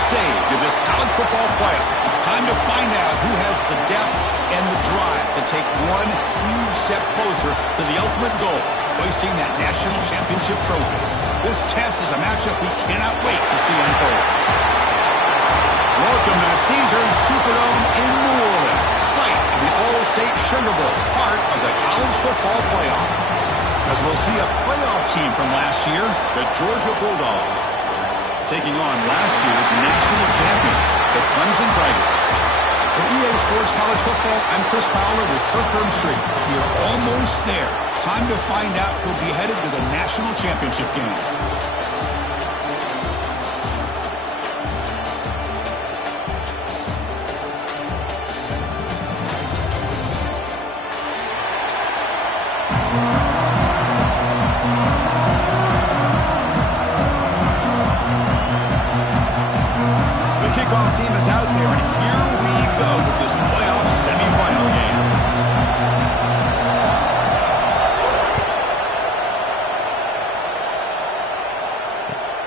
stage of this college football playoff. It's time to find out who has the depth and the drive to take one huge step closer to the ultimate goal, hoisting that national championship trophy. This test is a matchup we cannot wait to see unfold. Welcome to Caesars Superdome in New Orleans, site of the All-State Sugar Bowl, part of the college football playoff. As we'll see a playoff team from last year, the Georgia Bulldogs, taking on last year's national champions, the Clemson Tigers. For EA Sports College Football, I'm Chris Fowler with Kirkland Street. We're almost there. Time to find out who'll be headed to the national championship game. Team is out there, and here we go with this playoff semifinal game.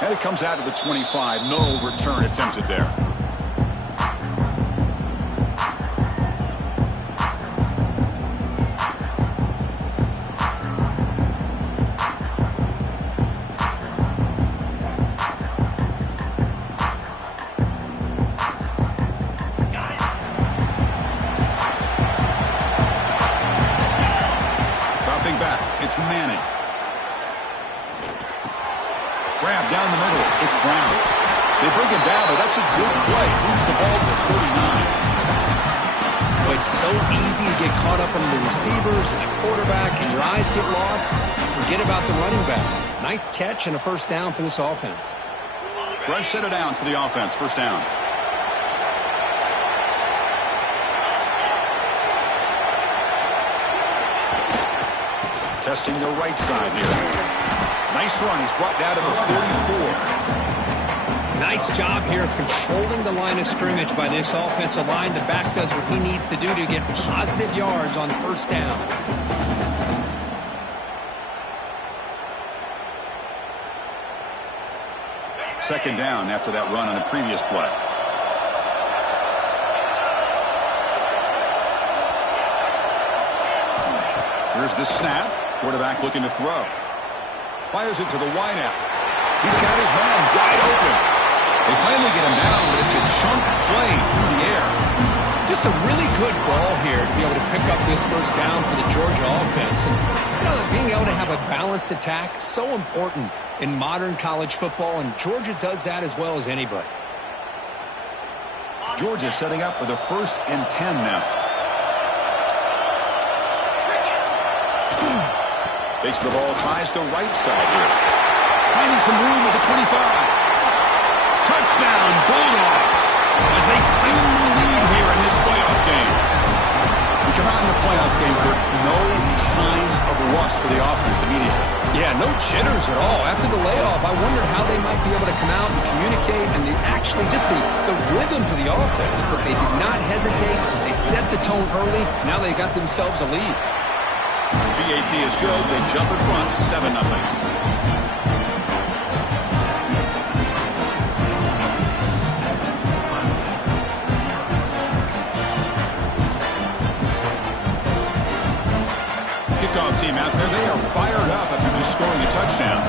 And it comes out of the 25. No return attempted there. It's Manning. Grab down the middle. It's Brown. They bring him down, but that's a good play. Moves the ball to the 39. Well, it's so easy to get caught up on the receivers and the quarterback, and your eyes get lost. You forget about the running back. Nice catch and a first down for this offense. Fresh set of downs for the offense. First down. Testing the right side here. Nice run. He's brought down to the 44. Nice job here of controlling the line of scrimmage by this offensive line. The back does what he needs to do to get positive yards on first down. Second down after that run on the previous play. Here's the snap. Quarterback looking to throw. Fires it to the wideout. He's got his man wide open. They finally get him down, but it's a chunk play through the air. Just a really good ball here to be able to pick up this first down for the Georgia offense. And being able to have a balanced attack, so important in modern college football, and Georgia does that as well as anybody. Georgia setting up for the 1st and 10 now. Takes the ball, tries the right side here. Finding some room with the 25. Touchdown, Bulldogs, as they claim the lead here in this playoff game. We come out in the playoff game, Kurt. No signs of rust for the offense immediately. Yeah, no jitters at all. After the layoff, I wondered how they might be able to come out and communicate, and actually just the rhythm to the offense. But they did not hesitate. They set the tone early. Now they got themselves a lead. BAT is good. They jump in front, 7-0. Kickoff team out there. They are fired up after just scoring a touchdown.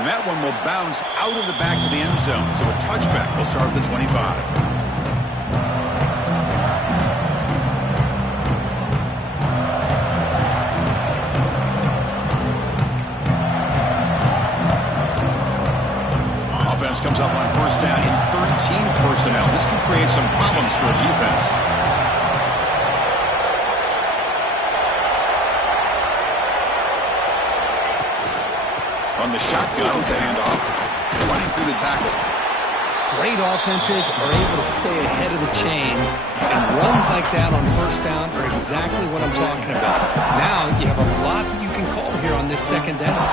And that one will bounce out of the back of the end zone. So a touchback will start at the 25. Offense comes up on first down in 13 personnel. This could create some problems for a defense. From the shotgun to handoff, running through the tackle. Great offenses are able to stay ahead of the chains, and runs like that on first down are exactly what I'm talking about. Now you have a lot that you can call here on this second down.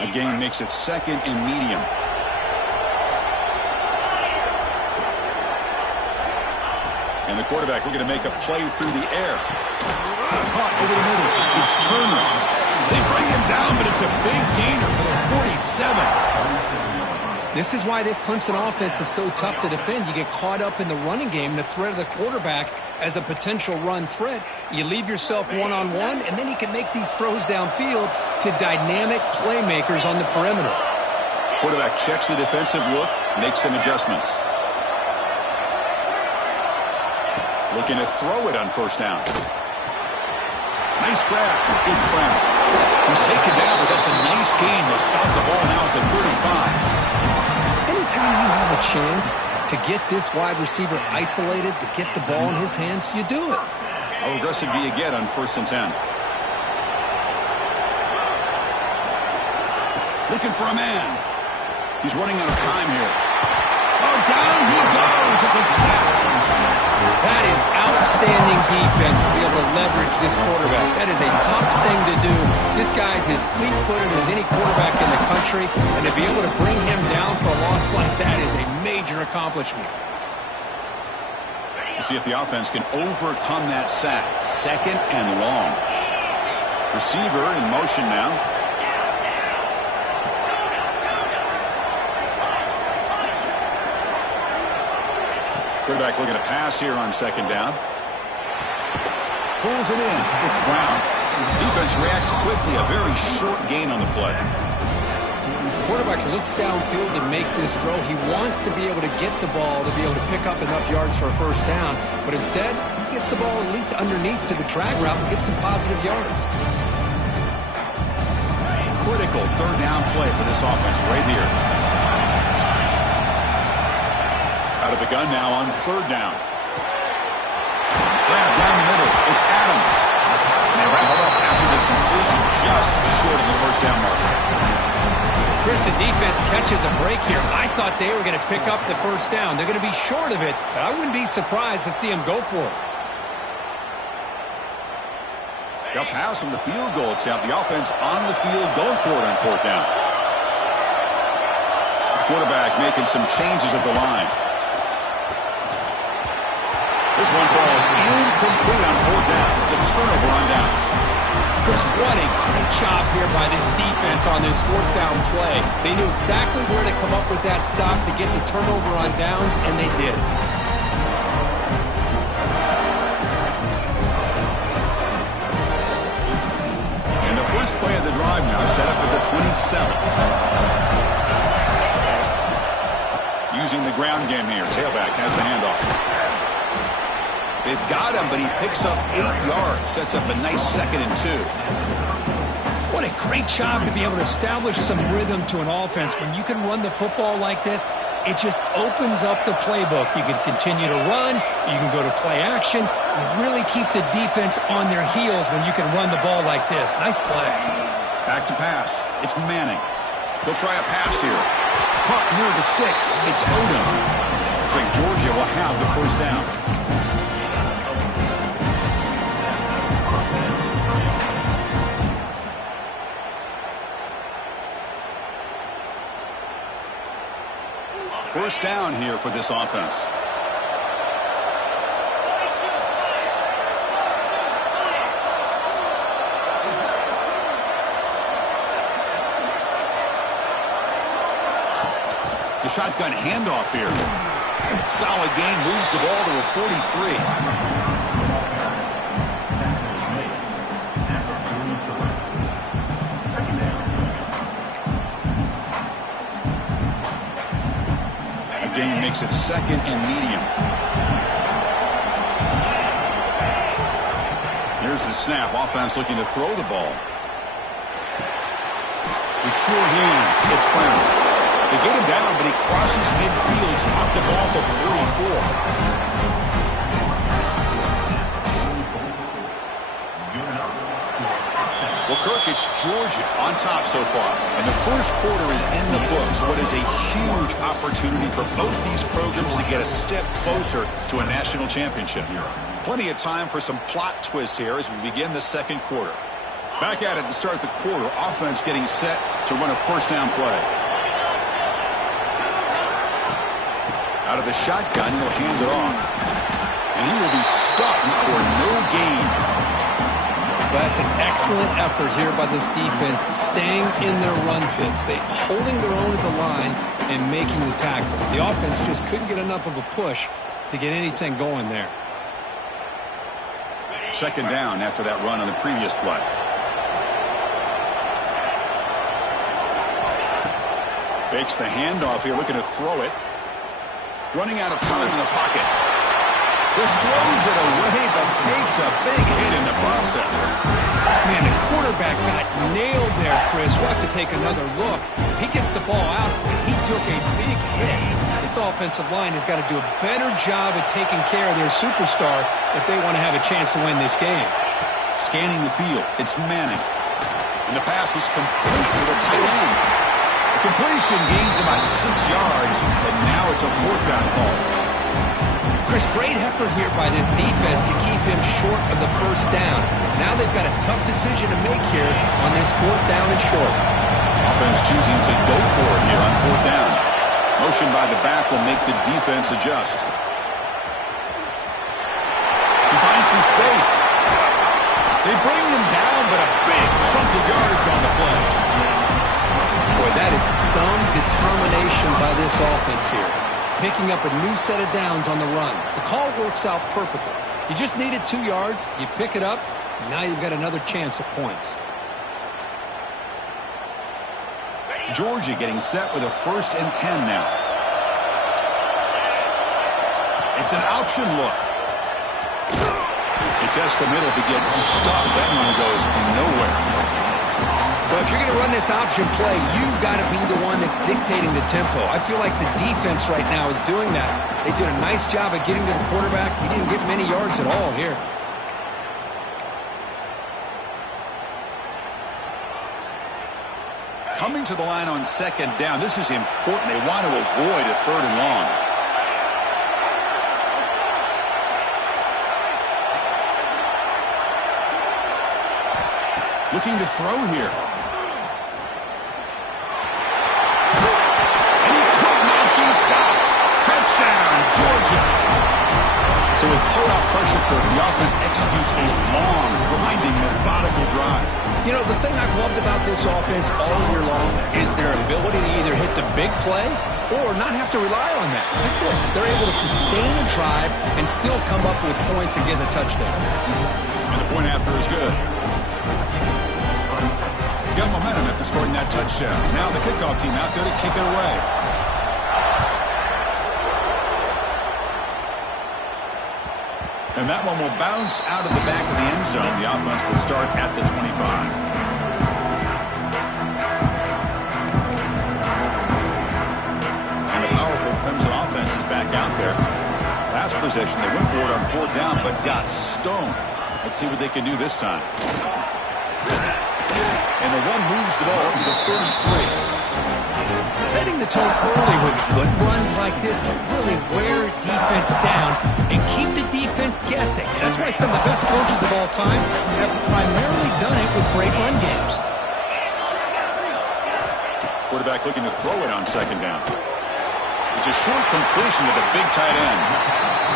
A gain makes it second and medium. And the quarterback looking to make a play through the air. Caught over the middle. It's Turner. They bring him down, but it's a big gainer for the 47. This is why this Clemson offense is so tough to defend. You get caught up in the running game, the threat of the quarterback as a potential run threat. You leave yourself one-on-one, and then he can make these throws downfield to dynamic playmakers on the perimeter. Quarterback checks the defensive look, makes some adjustments. Looking to throw it on first down. Nice grab. It's Brown. He's taken down, but that's a nice gain. They'll start the ball now at the 35. Anytime you have a chance to get this wide receiver isolated, to get the ball in his hands, you do it. How aggressive do you get on 1st and 10? Looking for a man. He's running out of time here. Oh, down he goes. It's a sack. That is outstanding defense to be able to leverage this quarterback. That is a tough thing to do. This guy's as fleet-footed as any quarterback in the country, and to be able to bring him down for a loss like that is a major accomplishment. We'll see if the offense can overcome that sack. Second and long. Receiver in motion now. Quarterback looking to pass here on 2nd down. Pulls it in. It's Brown. Defense reacts quickly. A very short gain on the play. Quarterback looks downfield to make this throw. He wants to be able to get the ball to be able to pick up enough yards for a first down. But instead, he gets the ball at least underneath to the drag route and gets some positive yards. Critical 3rd down play for this offense right here. Out of the gun now on 3rd down. Grab down the middle. It's Adams. And they wrap it up after the completion just short of the first down marker. Chris, the defense catches a break here. I thought they were going to pick up the first down. They're going to be short of it, but I wouldn't be surprised to see them go for it. They'll pass from the field goal attempt. The offense on the field going for it on 4th down. The quarterback making some changes at the line. This one falls incomplete on 4th down. It's a turnover on downs. Chris, what a great job here by this defense on this 4th down play. They knew exactly where to come up with that stop to get the turnover on downs, and they did. And the first play of the drive now set up at the 27. Using the ground game here. Tailback has the handoff. They've got him, but he picks up 8 yards. Sets up a nice 2nd and 2. What a great job to be able to establish some rhythm to an offense. When you can run the football like this, it just opens up the playbook. You can continue to run. You can go to play action. You really keep the defense on their heels when you can run the ball like this. Nice play. Back to pass. It's Manning. They'll try a pass here. Caught near the sticks. It's Odom. Looks like Georgia will have the first down. First down here for this offense. The shotgun handoff here. Solid gain, moves the ball to a 43. Gain makes it 2nd and medium. Here's the snap. Offense looking to throw the ball. With sure hands, it's Brown. They get him down, but he crosses midfield, knocked the ball to 44. Well, Kirk, it's Georgia on top so far. And the first quarter is in the books. What is a huge opportunity for both these programs to get a step closer to a national championship. Plenty of time for some plot twists here as we begin the second quarter. Back at it to start the quarter. Offense getting set to run a first down play. Out of the shotgun, he'll hand it off. And he will be stuffed for no gain. That's an excellent effort here by this defense, staying in their run fits. They holding their own at the line and making the tackle. The offense just couldn't get enough of a push to get anything going there. Second down after that run on the previous play. Fakes the handoff here, looking to throw it. Running out of time in the pocket. Just throws it away, but takes a big hit in the process. Man, the quarterback got nailed there, Chris. We'll have to take another look. He gets the ball out, but he took a big hit. This offensive line has got to do a better job at taking care of their superstar if they want to have a chance to win this game. Scanning the field, it's Manning. And the pass is complete to the tight end. The completion gains about 6 yards, and now it's a fourth down call. Chris, great effort here by this defense to keep him short of the first down. Now they've got a tough decision to make here on this fourth down and short. Offense choosing to go for it here on fourth down. Motion by the back will make the defense adjust. He finds some space. They bring him down, but a big chunk of yards on the play. Boy, that is some determination by this offense here. Picking up a new set of downs on the run. The call works out perfectly. You just needed 2 yards. You pick it up. Now you've got another chance at points. Georgia getting set with a 1st and 10 now. It's an option look. He tests the middle to get stuck. That one goes nowhere. Well, if you're going to run this option play, you've got to be the one that's dictating the tempo. I feel like the defense right now is doing that. They did a nice job of getting to the quarterback. He didn't get many yards at all here. Coming to the line on second down. This is important. They want to avoid a 3rd and long. Looking to throw here. Touchdown, Georgia. So with pull-out pressure curve, the offense executes a long, grinding, methodical drive. You know, the thing I've loved about this offense all year long is their ability to either hit the big play or not have to rely on that. Like this, they're able to sustain a drive and still come up with points and get a touchdown. And the point after is good. Got momentum after scoring that touchdown. Now the kickoff team out there to kick it away. And that one will bounce out of the back of the end zone. The offense will start at the 25. And the powerful Clemson offense is back out there. Last possession, they went for it on 4th down, but got stoned. Let's see what they can do this time. And the one moves the ball up to the 33. Setting the tone early with good runs like this can really wear defense down and keep the defense guessing. And that's why some of the best coaches of all time have primarily done it with great run games. Quarterback looking to throw it on second down. It's a short completion to the big tight end.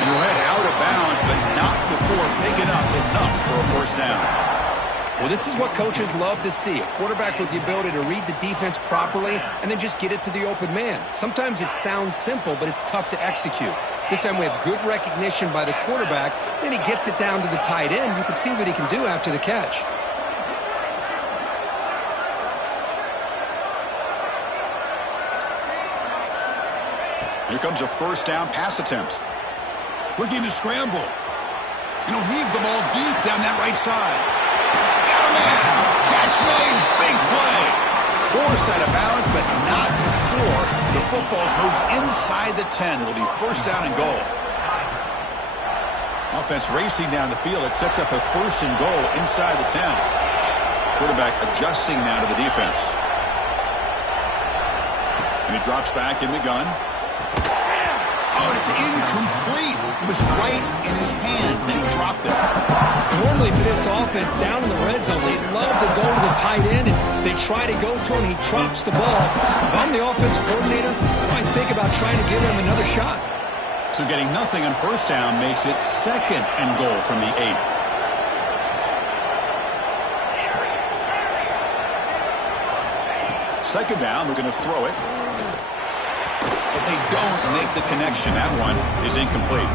And he'll head out of bounds, but not before picking up enough for a first down. Well, this is what coaches love to see. A quarterback with the ability to read the defense properly and then just get it to the open man. Sometimes it sounds simple, but it's tough to execute. This time we have good recognition by the quarterback. Then he gets it down to the tight end. You can see what he can do after the catch. Here comes a first down pass attempt. Looking to scramble. And he'll heave the ball deep down that right side. Catch made, big play. Force out of bounds, but not before the football's moved inside the 10. It'll be first down and goal. Offense racing down the field. It sets up a 1st and goal inside the 10. Quarterback adjusting now to the defense. And he drops back in the gun. Oh, and it's incomplete. It was right in his hands, and he dropped it. Normally for this offense, down in the red zone, they love to go to the tight end, and they try to go to him, and he drops the ball. If I'm the offense coordinator, I might think about trying to give him another shot. So getting nothing on first down makes it 2nd and goal from the 8. Second down, we're going to throw it. But they don't make the connection. That one is incomplete.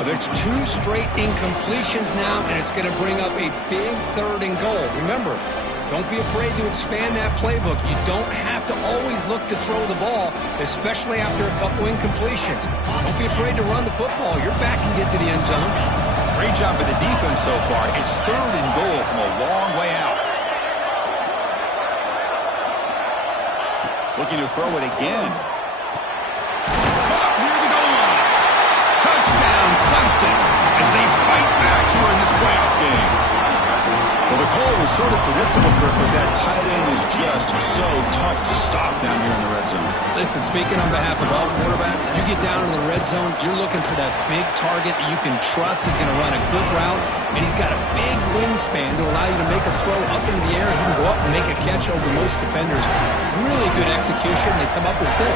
Well, there's 2 straight incompletions now, and it's going to bring up a big 3rd and goal. Remember, don't be afraid to expand that playbook. You don't have to always look to throw the ball, especially after a couple incompletions. Don't be afraid to run the football. Your back can get to the end zone. Great job by the defense so far. It's 3rd and goal from a long way out. Looking to throw it again. Caught near the goal line. Touchdown, Clemson, as they fight back here in this playoff game. Well, the call was sort of predictable, Kirk, but that tight end is just so tough to stop down here in the red zone. Listen, speaking on behalf of all quarterbacks, you get down in the red zone, you're looking for that big target that you can trust is going to run a good route, and he's got a big wingspan to allow you to make a throw up into the air. He can go up and make a catch over most defenders. Really good execution. They come up with 6.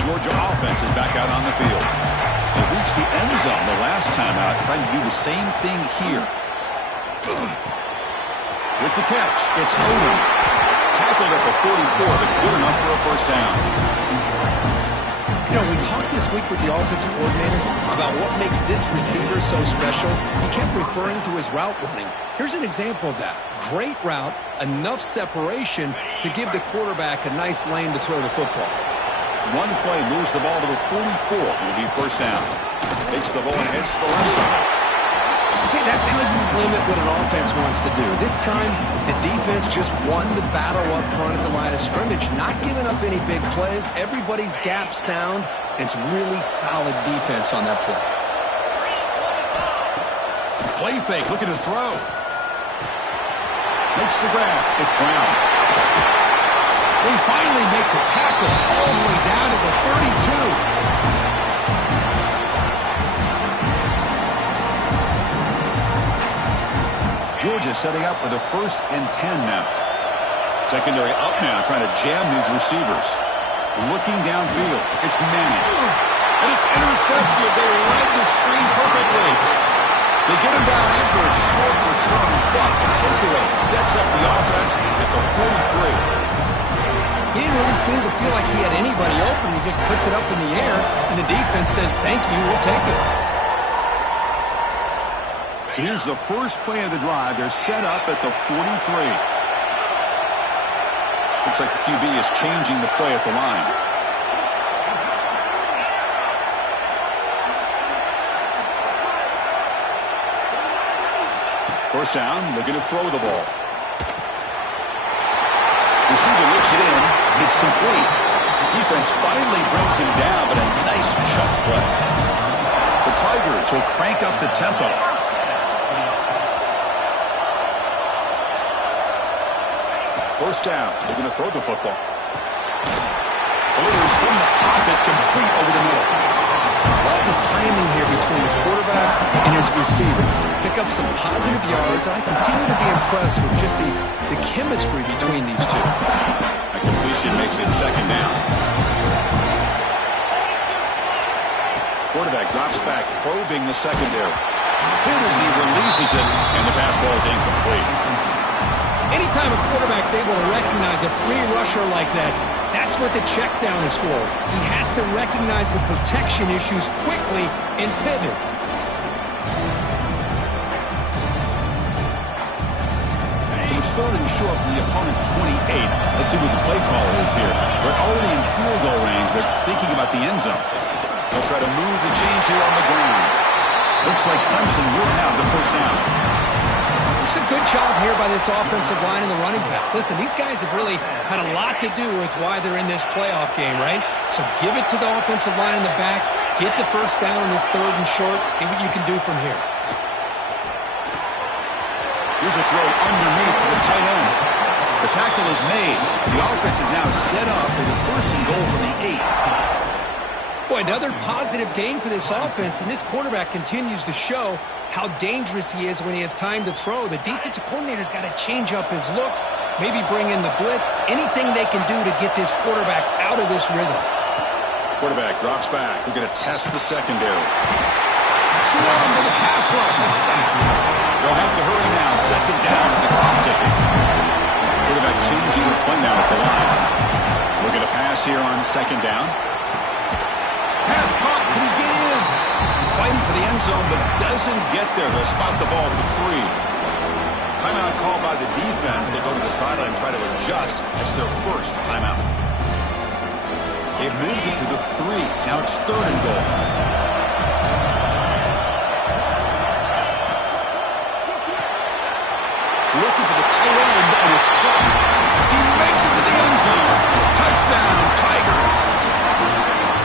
Georgia offense is back out on the field. They reached the end zone the last time out, trying to do the same thing here. With the catch, it's Odom. Tackled at the 44, but good enough for a first down. You know, we talked this week with the offensive coordinator about what makes this receiver so special. He kept referring to his route running. Here's an example of that. Great route, enough separation to give the quarterback a nice lane to throw the football. One play moves the ball to the 44. It'll be first down. Takes the ball and heads to the left side. See, that's how you limit what an offense wants to do. This time, the defense just won the battle up front at the line of scrimmage, not giving up any big plays. Everybody's gap sound. It's really solid defense on that play. Play fake, looking to throw. Makes the grab. It's Brown. They finally make the tackle all the way down to the 32. Georgia setting up with a 1st and 10 now. Secondary up now, trying to jam these receivers. Looking downfield. It's Manning. And it's intercepted. They read the screen perfectly. They get him down after a short return, but the takeaway sets up the offense at the 43. He didn't really seem to feel like he had anybody open. He just puts it up in the air, and the defense says, thank you, we'll take it. So here's the first play of the drive. They're set up at the 43. Looks like the QB is changing the play at the line. First down, looking to throw the ball. Receiver looks it in. It's complete. Defense finally brings him down, but a nice chuck play. The Tigers will crank up the tempo. First down. They're going to throw the football. Delivers from the pocket, complete over the middle. Love the timing here between the quarterback and his receiver. Pick up some positive yards. I continue to be impressed with just the chemistry between these two. A completion makes it second down. Quarterback drops back, probing the secondary. Hit as he releases it, and the pass ball is incomplete. Anytime a quarterback's able to recognize a free rusher like that, that's what the check down is for. He has to recognize the protection issues quickly and pivot. So it's third and short from the opponent's 28. Let's see what the play call is here. They're already in field goal range, but thinking about the end zone. They'll try to move the chains here on the ground. Looks like Clemson will have the first down. It's a good job here by this offensive line and the running back. Listen, these guys have really had a lot to do with why they're in this playoff game, right? So give it to the offensive line in the back. Get the first down on this 3rd and short. See what you can do from here. Here's a throw underneath to the tight end. The tackle is made. The offense is now set up with a 1st and goal from the 8. Boy, another positive game for this offense, and this quarterback continues to show how dangerous he is when he has time to throw. The defensive coordinator's got to change up his looks, maybe bring in the blitz, anything they can do to get this quarterback out of this rhythm. Quarterback drops back. We're going to test the secondary. Swung to the pass rush. A sack. They'll have to hurry now. 2nd down at the clock ticking. Quarterback changing the play now at the line. We're going to pass here on 2nd down. Pass caught. Can he get in? Fighting for the end zone, but doesn't get there. They'll spot the ball at the 3. Timeout called by the defense. They'll go to the sideline and try to adjust. That's their first timeout. They've moved it to the 3. Now it's 3rd and goal. Looking for the tight end, and it's caught. He makes it to the end zone. Touchdown, Tigers.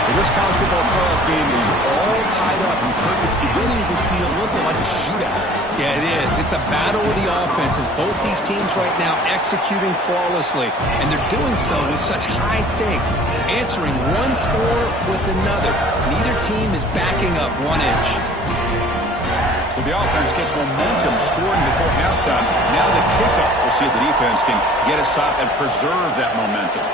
Well, this college football playoff game is all tied up, and Kirk, it's beginning to feel a little bit like a shootout. Yeah, it is. It's a battle with the offenses. Both these teams right now executing flawlessly, and they're doing so with such high stakes, answering one score with another. Neither team is backing up 1 inch. So the offense gets momentum, scoring before halftime. Now the kickoff. We'll see if the defense can get a stop and preserve that momentum.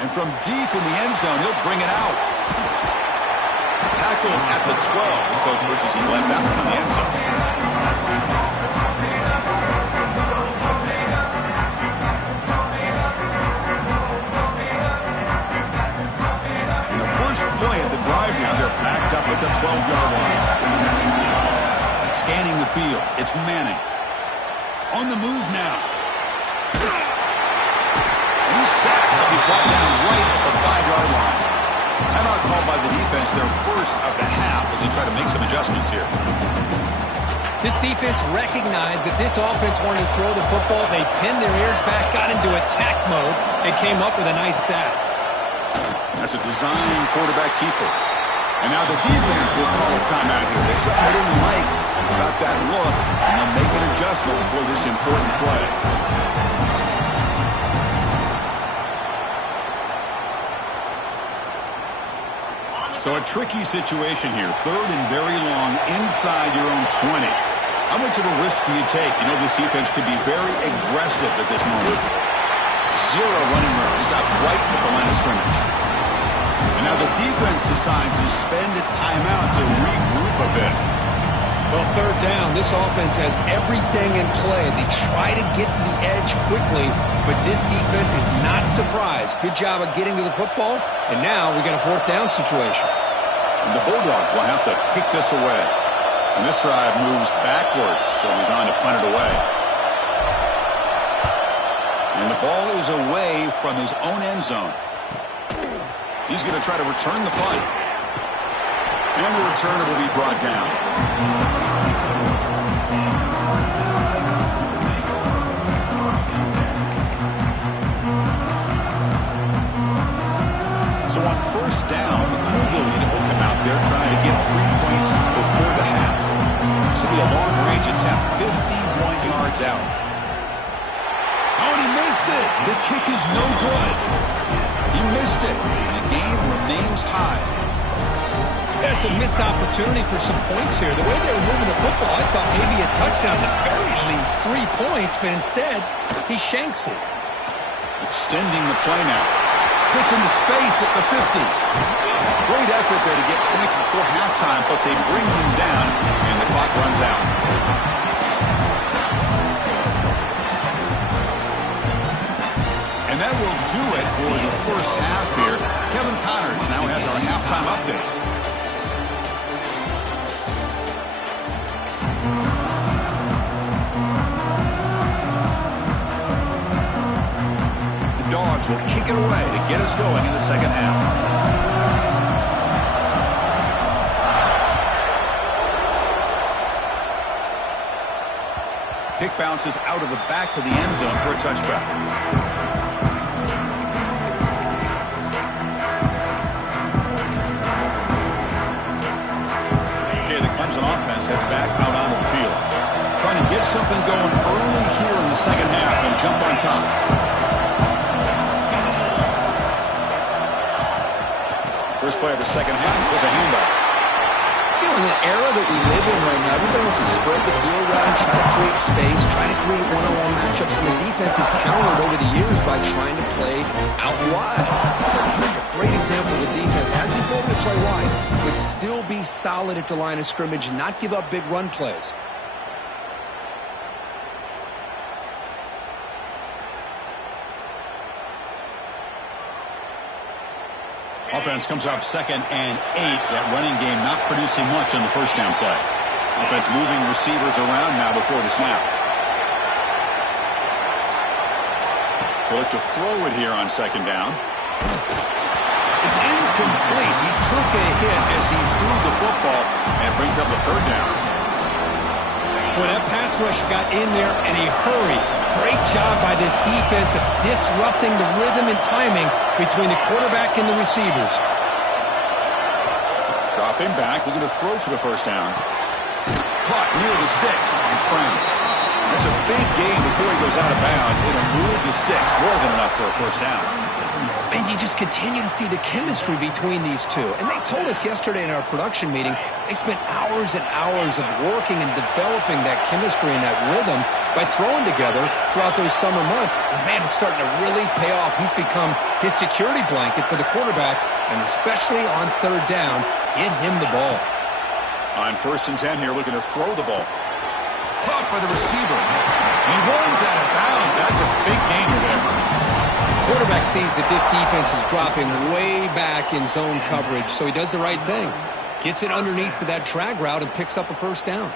And from deep in the end zone, he'll bring it out. Tackle at the 12. The coach wishes he left that one in the end zone. And the first play at the drive now, they're backed up at the 12-yard line. Scanning the field, it's Manning. On the move now. He's sacked. He'll be brought down right at the 5-yard line. Timeout called by the defense, their first of the half, as they try to make some adjustments here. This defense recognized that this offense wanted to throw the football. They pinned their ears back, got into attack mode, and came up with a nice sack. That's a design quarterback keeper. And now the defense will call a timeout here. There's something they didn't like about that look, and they'll make an adjustment for this important play. So a tricky situation here. 3rd and very long inside your own 20. How much of a risk do you take? You know this defense could be very aggressive at this moment. 0 running room. Stop right at the line of scrimmage. And now the defense decides to spend a timeout to regroup a bit. Well, 3rd down, this offense has everything in play. They try to get to the edge quickly, but this defense is not surprised. Good job of getting to the football, and now we got a 4th down situation. And the Bulldogs will have to kick this away. And this drive moves backwards, so he's on to punt it away. And the ball is away from his own end zone. He's going to try to return the punt. And the returner will be brought down. So on 1st down, the field goal unit will come out there trying to get 3 points before the half. This will be a long-range attempt, 51 yards out. Oh, and he missed it. The kick is no good. He missed it, and the game remains tied. That's a missed opportunity for some points here. The way they were moving the football, I thought maybe a touchdown, at the very least 3 points, but instead, he shanks it. Extending the play now. Gets into space at the 50. Great effort there to get points before halftime, but they bring him down, and the clock runs out. And that will do it for the first half here. Kevin Connors now has our halftime update. it away to get us going in the second half. Kick bounces out of the back of the end zone for a touchback. Okay, the Clemson offense heads back out onto the field. Trying to get something going early here in the second half and jump on top. First play of the second half is a handoff. In the era that we live in right now, everybody wants to spread the field around, try to create space, try to create one-on-one matchups, and the defense has countered over the years by trying to play out wide. But here's a great example of the defense. Has the ability to play wide, but still be solid at the line of scrimmage and not give up big run plays. Offense comes up 2nd and 8. That running game not producing much on the first down play. Offense moving receivers around now before the snap. They'll look to throw it here on 2nd down. It's incomplete. He took a hit as he threw the football, and it brings up a 3rd down. Well, that pass rush got in there in a hurry. Great job by this defense of disrupting the rhythm and timing between the quarterback and the receivers. Dropping back, looking to throw for the first down. Caught near the sticks. It's Brown. That's a big gain before he goes out of bounds. It'll move the sticks, more than enough for a first down. And you just continue to see the chemistry between these two. And they told us yesterday in our production meeting, they spent hours and hours of working and developing that chemistry and that rhythm by throwing together throughout those summer months. And, man, it's starting to really pay off. He's become his security blanket for the quarterback, and especially on 3rd down, get him the ball. On 1st and 10 here, looking to throw the ball. Caught by the receiver. And he runs out of bounds. That's a big gainer there. Quarterback sees that this defense is dropping way back in zone coverage, so he does the right thing. Gets it underneath to that drag route and picks up a first down.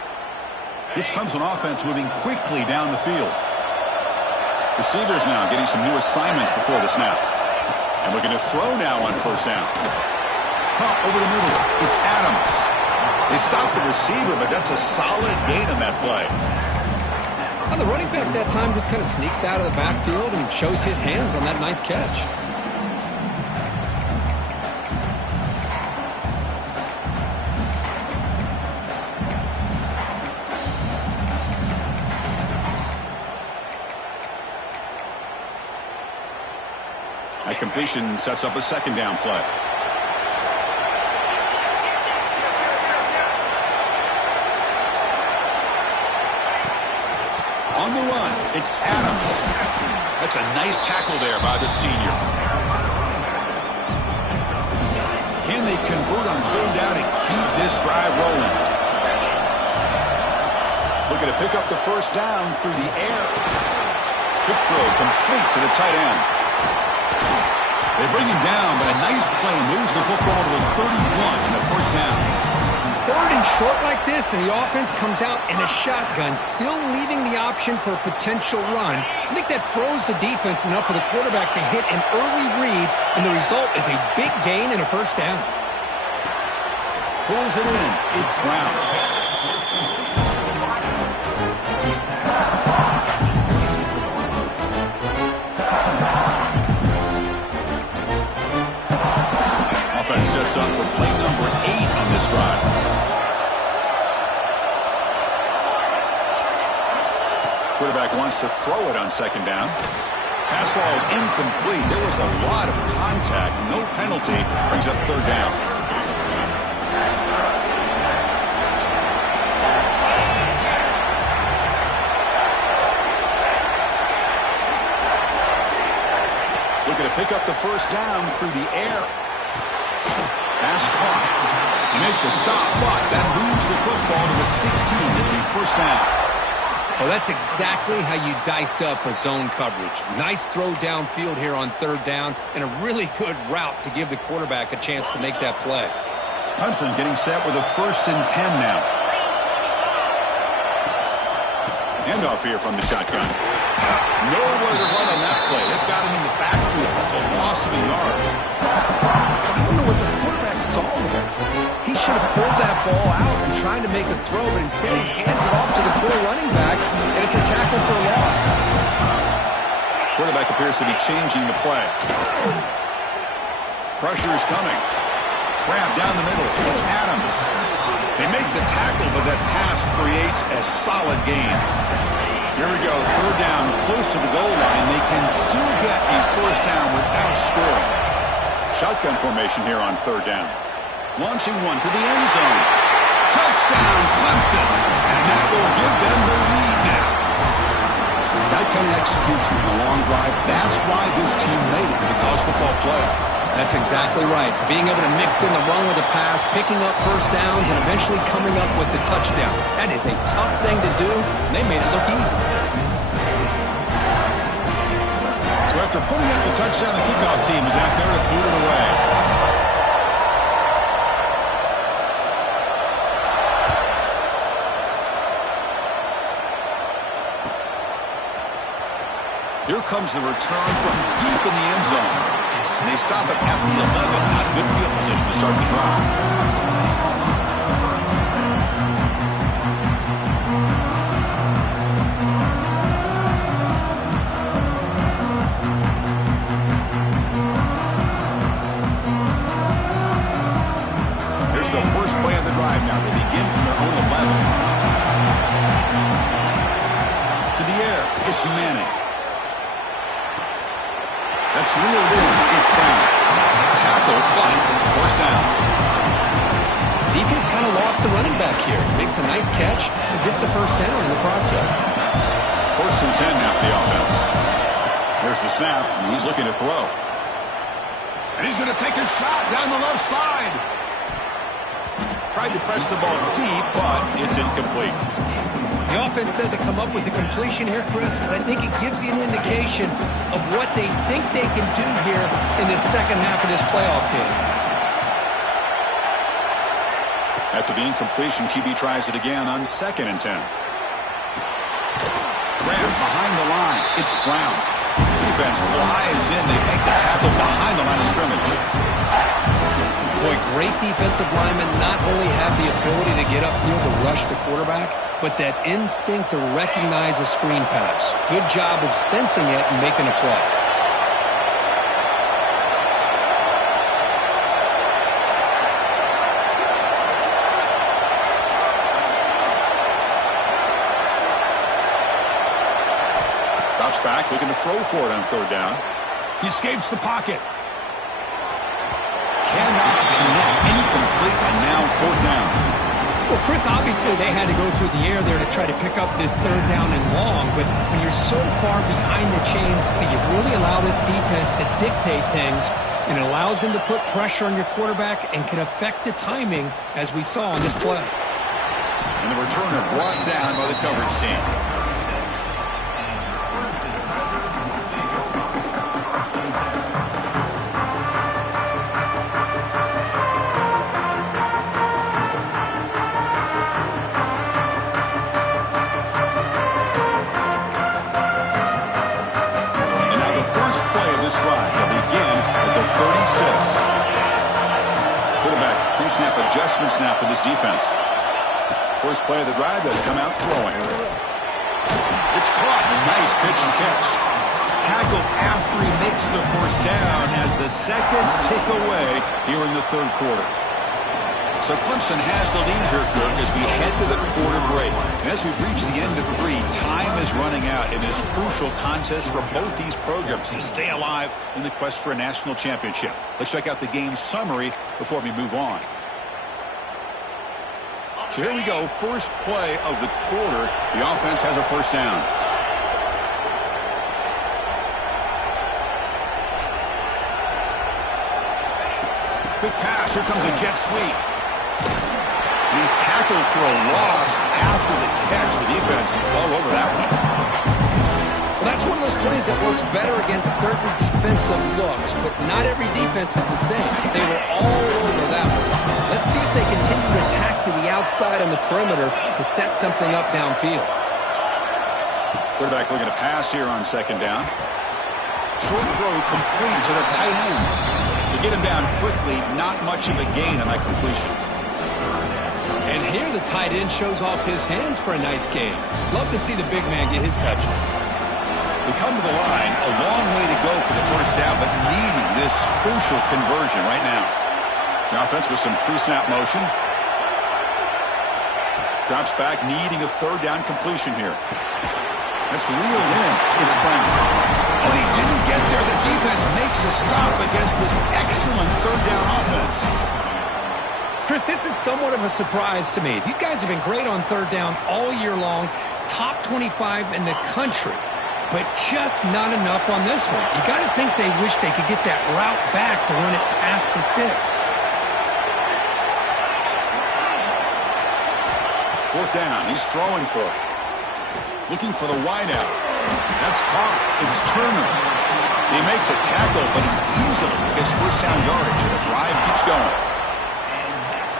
This Clemson offense moving quickly down the field. Receivers now getting some new assignments before the snap. And looking to throw now on 1st down. Caught over the middle. It's Adams. They stop the receiver, but that's a solid gain on that play. Well, the running back that time just kind of sneaks out of the backfield and shows his hands on that nice catch. That completion sets up a 2nd down play. On the run, it's Adams. That's a nice tackle there by the senior. Can they convert on 3rd down and keep this drive rolling? Looking to pick up the first down through the air. Quick throw complete to the tight end. They bring him down, but a nice play moves the football to the 31 and a first down. 3rd and short like this, and the offense comes out in a shotgun, still leaving the option for a potential run. I think that throws the defense enough for the quarterback to hit an early read, and the result is a big gain and a first down. Pulls it in. It's Brown. Offense sets up for play number 8 on this drive. Quarterback wants to throw it on 2nd down. Pass ball is incomplete. There was a lot of contact. No penalty. Brings up 3rd down. Looking to pick up the first down through the air. Pass caught. They make the stop, but that moves the football to the 16. It'll be first down. Well, that's exactly how you dice up a zone coverage. Nice throw downfield here on 3rd down, and a really good route to give the quarterback a chance to make that play. Clemson getting set with a 1st and 10 now. Handoff here from the shotgun. Nowhere to run on that play. They've got him in the backfield. That's a loss of a yard. I don't know what the quarterback saw there. He should have pulled that ball out and tried to make a throw, but instead he hands it off to the poor running back, and it's a tackle for a loss. Quarterback appears to be changing the play. Pressure is coming. Grab down the middle. It's Adams. They make the tackle, but that pass creates a solid gain. Here we go. Third down, close to the goal line. They can still get a first down without scoring. Shotgun formation here on third down. Launching one to the end zone. Touchdown, Clemson. And that will give them the lead now. That kind of execution in a long drive, that's why this team made it to the college football playoff. That's exactly right. Being able to mix in the run with the pass, picking up first downs, and eventually coming up with the touchdown. That is a tough thing to do, and they made it look easy. So after putting up the touchdown, the kickoff team is out there to boot it away. Here comes the return from deep in the end zone. And they stop it at the 11. Not good field position to start the drive. Here's the first play of the drive now. They begin from their own 11. To the air. It's Manning. That's reeled in. It's Brown. Tackle, but first down. Defense kind of lost the running back here. Makes a nice catch and gets the first down in the process. First and 10 now for the offense. There's the snap, and he's looking to throw. And he's going to take a shot down the left side. Tried to press the ball deep, but it's incomplete. The offense doesn't come up with the completion here, Chris, but I think it gives you an indication of what they think they can do here in the second half of this playoff game. After the incompletion, QB tries it again on 2nd and 10. Graham behind the line. It's Brown. Defense flies in. They make the tackle behind the line of scrimmage. Boy, great defensive linemen not only have the ability to get upfield to rush the quarterback, but that instinct to recognize a screen pass. Good job of sensing it and making a play. Drops back, looking to throw for it on third down. He escapes the pocket. Cannot connect. Incomplete, and now fourth down. Well, Chris, obviously they had to go through the air there to try to pick up this third down and long, but when you're so far behind the chains, you really allow this defense to dictate things, and it allows them to put pressure on your quarterback and can affect the timing, as we saw on this play. And the returner brought down by the coverage team. Pre-snap adjustments now for this defense. First play of the drive, they'll come out throwing. It's caught. Nice pitch and catch. Tackled after he makes the first down as the seconds tick away here in the third quarter. So Clemson has the lead here, Kirk, as we head to the quarter break. And as we've reached the end of 3, time is running out in this crucial contest for both these programs to stay alive in the quest for a national championship. Let's check out the game summary before we move on. So here we go, first play of the quarter. The offense has a first down. Quick pass, here comes a jet sweep. He's tackled for a loss after the catch. The defense all over that one. Well, that's one of those plays that works better against certain defensive looks, but not every defense is the same. They were all over that one. Let's see if they continue to attack to the outside on the perimeter to set something up downfield. Quarterback looking to pass here on second down. Short throw complete to the tight end. To get him down quickly, not much of a gain on that completion. And here the tight end shows off his hands for a nice game. Love to see the big man get his touches. We come to the line, a long way to go for the first down, but needing this crucial conversion right now. The offense with some pre-snap motion. Drops back, needing a third down completion here. That's reeled in. It's Brown. Oh, he didn't get there. The defense makes a stop against this excellent third down offense. Chris, this is somewhat of a surprise to me. These guys have been great on third down all year long. Top 25 in the country. But just not enough on this one. You got to think they wish they could get that route back to run it past the sticks. Fourth down. He's throwing for it. Looking for the wideout. That's caught. It's Turner. They make the tackle, but he easily gets first down yardage, and the drive keeps going.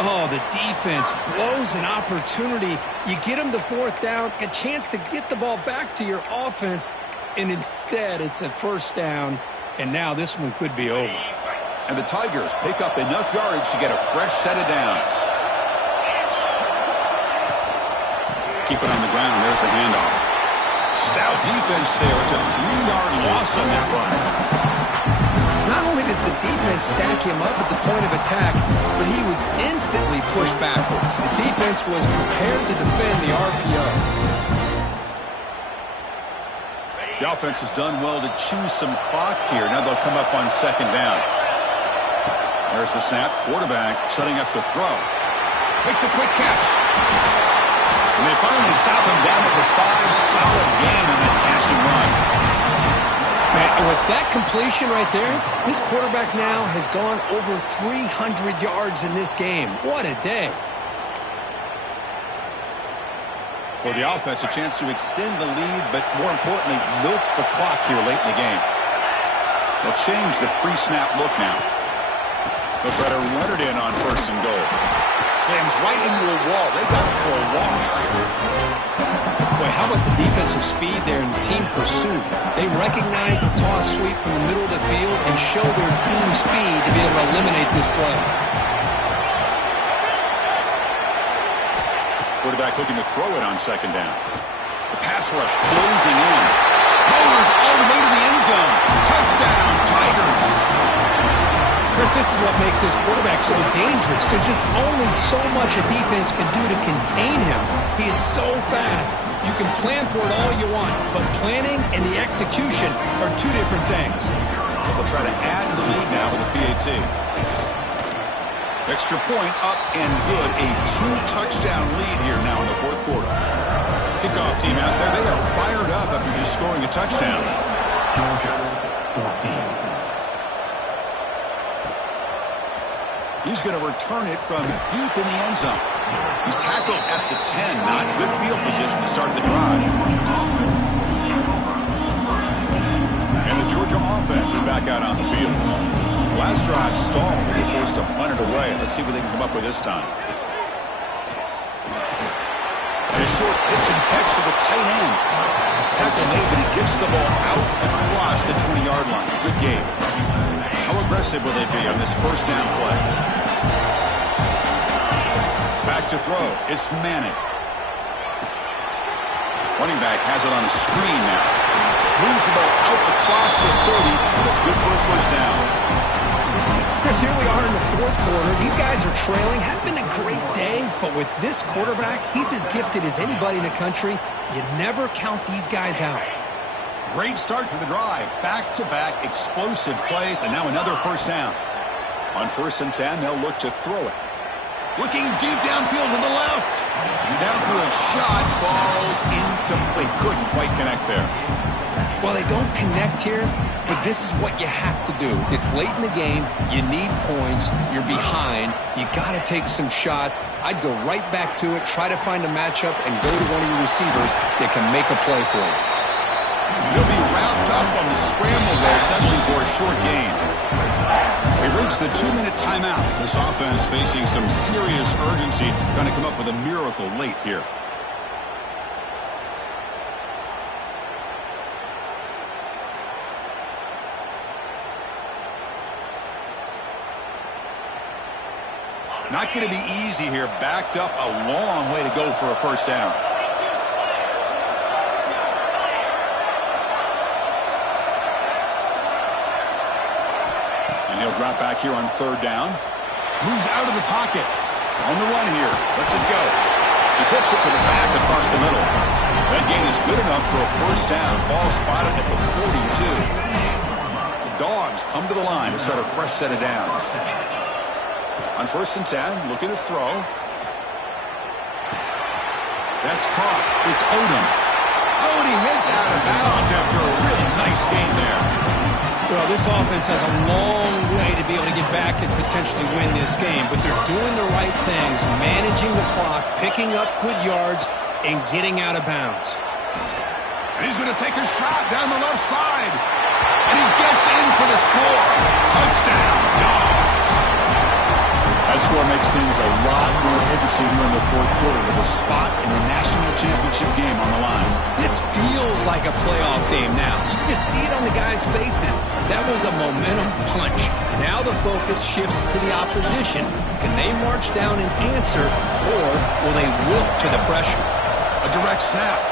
Oh, the defense blows an opportunity. You get them to fourth down, a chance to get the ball back to your offense, and instead it's a first down, and now this one could be over. And the Tigers pick up enough yardage to get a fresh set of downs. Keep it on the ground. There's the handoff. Stout defense there. It's a 3-yard loss on that run. Not only does the defense stack him up at the point of attack, but he was instantly pushed backwards. The defense was prepared to defend the RPO. The offense has done well to chew some clock here. Now they'll come up on second down. There's the snap. Quarterback setting up the throw. Makes a quick catch. And they finally stop him down at the 5. Solid gain on that catch and run. Man, with that completion right there, this quarterback now has gone over 300 yards in this game. What a day. For the offense, a chance to extend the lead, but more importantly, milk the clock here late in the game. They'll change the pre-snap look now. They'll try to run it in on first and goal. Slams right into a wall. They've got it for a loss. Boy, how about the defensive speed there in team pursuit? They recognize the toss sweep from the middle of the field and show their team speed to be able to eliminate this play. Quarterback looking to throw it on second down. The pass rush closing in. Mowers all the way to the end zone. Touchdown, Tigers. Chris, this is what makes this quarterback so dangerous. There's just only so much a defense can do to contain him. He is so fast. You can plan for it all you want, but planning and the execution are two different things. They'll try to add to the lead now with a PAT. Extra point up and good. A 2-touchdown lead here now in the fourth quarter. Kickoff team out there. They are fired up after just scoring a touchdown. He's going to return it from deep in the end zone. He's tackled at the 10. Not good field position to start the drive. And the Georgia offense is back out on the field. Last drive stalled. They were forced to punt it away. Let's see what they can come up with this time. And a short pitch and catch to the tight end. Tackle made, but he gets the ball out across the 20-yard line. Good game. How aggressive will they be on this first down play? Back to throw. It's Manning. Running back has it on a screen now. Moves the ball out across the 30, and it's good for a first down. Chris, here we are in the fourth quarter. These guys are trailing. Hadn't been a great day, but with this quarterback, he's as gifted as anybody in the country. You never count these guys out. Great start to the drive. Back-to-back explosive plays, and now another first down. On 1st and 10, they'll look to throw it. Looking deep downfield to the left. Downfield shot falls incomplete. Couldn't quite connect there. Well, they don't connect here, but this is what you have to do. It's late in the game. You need points. You're behind. You got to take some shots. I'd go right back to it, try to find a matchup, and go to one of your receivers that can make a play for you. He'll be wrapped up on the scramble there, settling for a short gain. We've reached the 2-minute timeout. This offense facing some serious urgency, trying to come up with a miracle late here. Not going to be easy here. Backed up a long way to go for a first down. And he'll drop back here on third down. Moves out of the pocket. On the run here. Lets it go. He flips it to the back across the middle. That gain is good enough for a first down. Ball spotted at the 42. The Dogs come to the line to start a fresh set of downs. On 1st and 10, looking to throw. That's caught. It's Odom. Oh, and he heads out of bounds after a really nice gain there. Well, this offense has a long way to be able to get back and potentially win this game, but they're doing the right things, managing the clock, picking up good yards, and getting out of bounds. And he's going to take a shot down the left side. And he gets in for the score. Touchdown, Dogs. That score makes things a lot more interesting here in the fourth quarter with a spot in the national championship game on the line. This feels like a playoff game now. You can just see it on the guys' faces. That was a momentum punch. Now the focus shifts to the opposition. Can they march down and answer, or will they wilt to the pressure? A direct snap.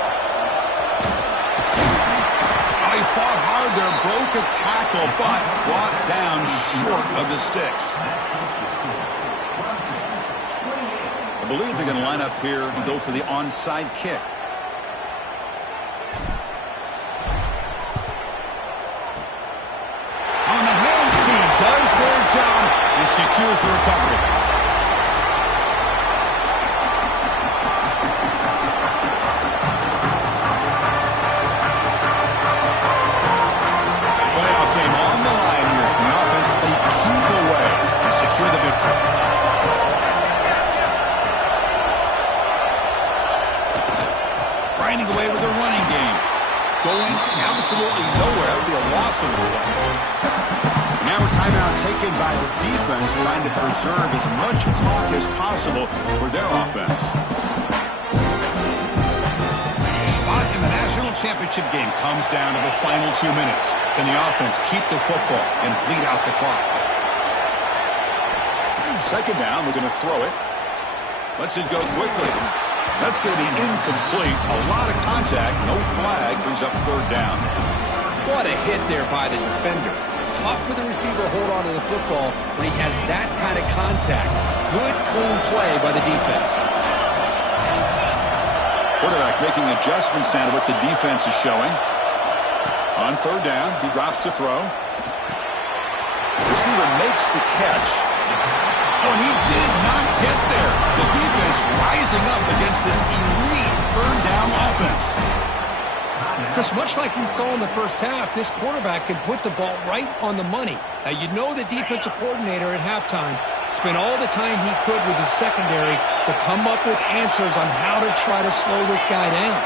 Oh, he fought hard there, broke a tackle, but brought down short of the sticks. I believe they're going to line up here and go for the onside kick. On the hands team does their job and secures the recovery. Playoff game on the line here. The offense play keep away and secure the victory. Grinding away with a running game. Going absolutely nowhere. It would be a loss of the play. Now a timeout taken by the defense, trying to preserve as much clock as possible for their offense. Spot in the national championship game comes down to the final 2 minutes. Can the offense keep the football and bleed out the clock? Second down, we're going to throw it. Lets it go quickly. That's going to be incomplete. A lot of contact. No flag. Brings up third down. What a hit there by the defender. Tough for the receiver to hold on to the football when he has that kind of contact. Good, clean play by the defense. Quarterback making adjustments down to what the defense is showing. On third down, he drops to throw. Receiver makes the catch. Oh, and he did not get there. The defense rising up against this elite third down offense. Chris, much like we saw in the first half, this quarterback can put the ball right on the money. Now, you know the defensive coordinator at halftime spent all the time he could with his secondary to come up with answers on how to try to slow this guy down.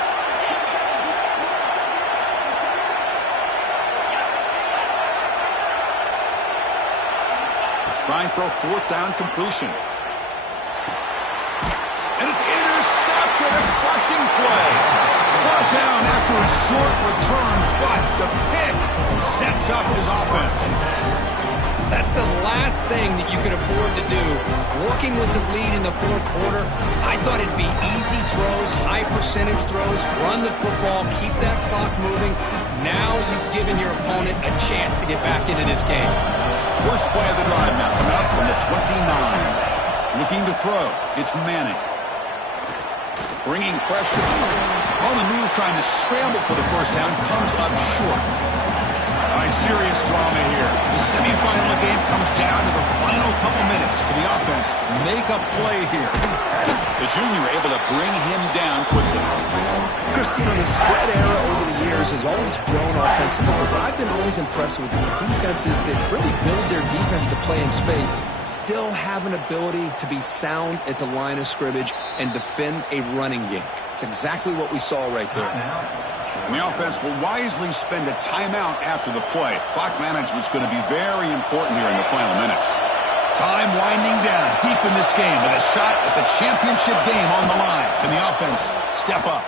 Trying for a fourth down completion. And it's intercepted, a crushing play. Brought down after a short return, but the pick sets up his offense. That's the last thing that you could afford to do. Working with the lead in the fourth quarter, I thought it'd be easy throws, high percentage throws, run the football, keep that clock moving. Now you've given your opponent a chance to get back into this game. First play of the drive now, coming up from the 29. Looking to throw. It's Manning. Bringing pressure. On the move, trying to scramble for the first down, comes up short. All right, serious drama here. The semifinal of the game comes down to the final couple minutes. Can the offense make a play here? The junior able to bring him down quickly. Chris, you know, the spread era over the years has always grown offensively, but I've been always impressed with the defenses that really build their defense to play in space, still have an ability to be sound at the line of scrimmage and defend a running game. It's exactly what we saw right there. And the offense will wisely spend a timeout after the play. Clock management's going to be very important here in the final minutes. Time winding down deep in this game with a shot at the championship game on the line. Can the offense step up?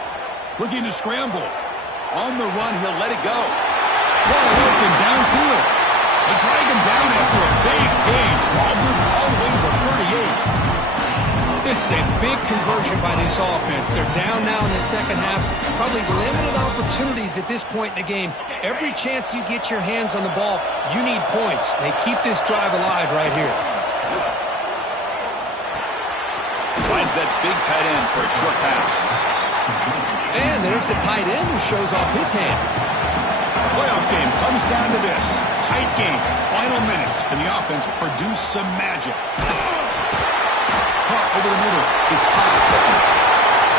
Looking to scramble. On the run, he'll let it go. Ball open downfield. They drag him down after a big gain. Ball moved all the way to the 38. This is a big conversion by this offense. They're down now in the second half. Probably limited opportunities at this point in the game. Every chance you get your hands on the ball, you need points. They keep this drive alive right here. Finds that big tight end for a short pass. And there's the tight end who shows off his hands. The playoff game comes down to this. Tight game. Final minutes. Can the offense produce some magic? Caught over the middle. It's Haas.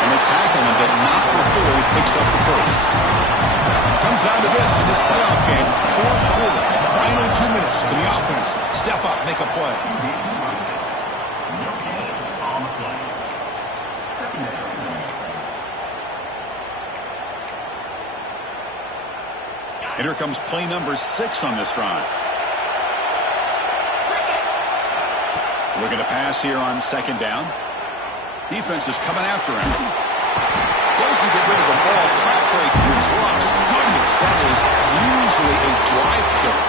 And they tackle him, but not before he picks up the first. Comes down to this in this playoff game. Fourth quarter. Final 2 minutes. Can the offense step up, make a play? And here comes play number 6 on this drive. Looking to pass here on second down. Defense is coming after him. Goes to get rid of the ball, trapped for a huge loss. Goodness, that is usually a drive killer.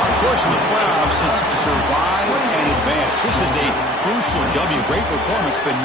Of course, in the playoffs, it's survive and advance. This is a crucial W. Great performance, but now